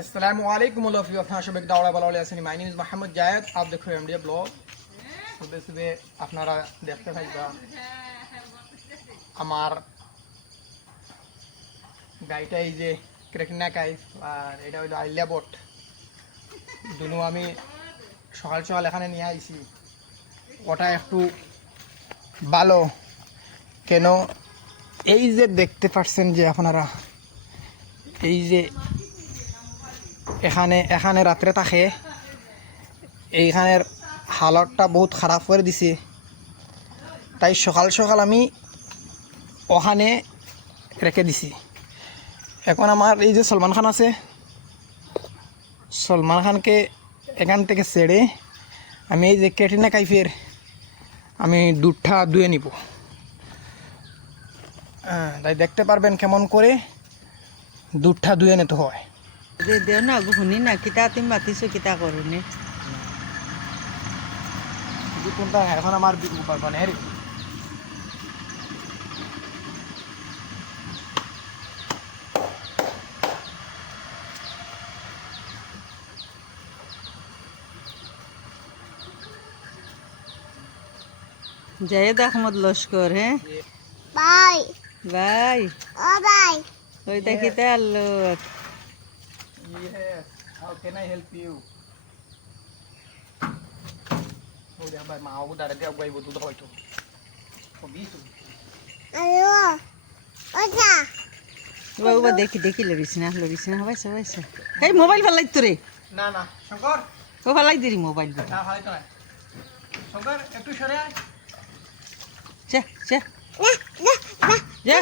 अस्सलामु अलैकुम all of you अपना शुभ दावड़ा वाला वाले असली my name is मोहम्मद जायद आप देख रहे हैं एमडी ब्लॉग सुबह सुबह আপনারা দেখতে পাইবা আমার গাইটা এই যে ক্রেকনা গাই আর এটা হলো আইলা বট দুনো আমি সকাল সকাল এখানে নিয়ে আইছি ওটা একটু ভালো কেন এই যে দেখতে পাচ্ছেন যে আপনারা এই যে এখানে এখানে রাত্রে থাকে এইখানের হালতটা বহুত খারাপ করে দিছে তাই সকাল সকাল আমি ওখানে রেখে দিছি এখন আমার এই যে সলমান খান আছে সলমান খানকে এখান থেকে ছেড়ে আমি এই যে ক্যাটরিনা কাইফের আমি দুধটা ধুয়ে নিব তাই দেখতে পারবেন কেমন করে দুধটা ধুয়ে নিতে হয় দেও না শুনি না কিতা তুমি মাতিছো কিতা করুনে কোনটা এখন আমার মানে হেরি জায়েদ আহমদ লস্কর হ্যাঁ Bye. ভাই Oh, bye. ওইটা কিতা আলো Yes. How can I help you? Oh, dia bay mau dari dia gua ibu tu dah itu. Kok bisu? Hello. Oja. বাবা দেখি দেখি লবিস না হবাইছে হবাইছে এই মোবাইল ফেলাই তোরে না না শঙ্কর ও ফেলাই দিরি মোবাইল না হয় তো না শঙ্কর একটু সরে আয় যা যা Na, na, na. যা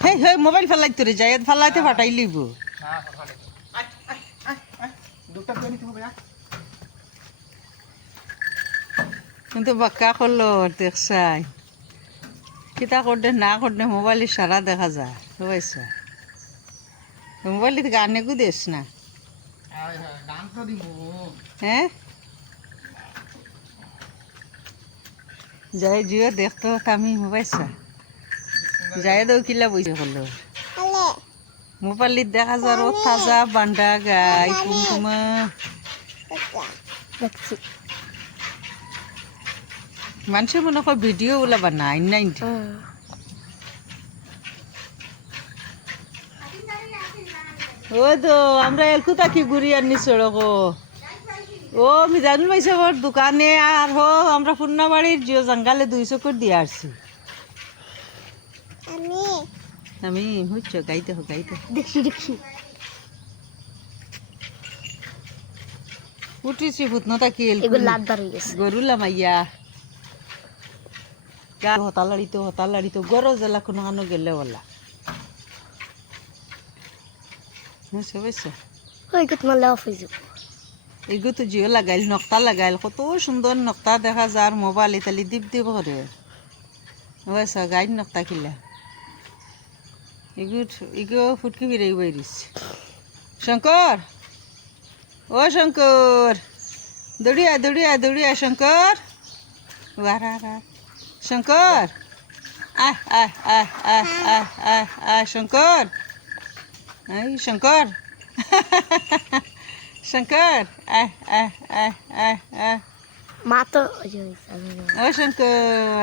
হেই হেই মোবাইল ফেলাই তোরে জায়েদ ফেলাইতে ফাটাই লইব হ্যাঁ ভালো আয় আয় আয় আয় দুটো করে নিতে হবে না কিন্তু বাক্কা করলো দেখছাই কিতা করতে না করতে মোবাইলে সারা দেখা যায় হবাইছে মোবাইলে গানে গুদেস না আয় হ্যাঁ গান তো দিব হ্যাঁ যাই জিও দেখতো আমি মোবাইলটা যাই দৌ কিলা বইছে করলো Hello. মোবাইলত দেখা যায় রোদ তাজা বান্ধা গাই কুমকুমা Oja. মানুষের মনে হয় ভিডিও ওলাবা নাই নাই ও তো আমরা একটু তাকি ঘুরি আনি সড়ক ও মিজানুল ভাই সাহেবের দোকানে আর হো আমরা ফুন্নাবাড়ির জিও জঙ্গালে 200 করে দিয়ে আসছি Ami. আমি বুঝছো গাইতে Dekhi. উঠিছি ফুটনতা কি Ego ladar yes. গরুলা মাইয়া গা হতালাড়ি তো গরো জেলা কোনো আনো গেলে বলা বুঝছো বুঝছো Hoy gut mal auf izu. এগো তো জিও লাগাইল নকটা লাগাইল কত সুন্দর নকটা দেখা যার মোবাইল ইতালি দীপ দীপ করে বুঝছো গাইড নকটা কিলা এগো ফুটকি ফিরে বাইরিস শঙ্কর ও শঙ্কর দৌড়িয়া শঙ্কর ওয়ারা শঙ্কর শঙ্কর এই শঙ্কর শঙ্কর Mato. ও শঙ্কর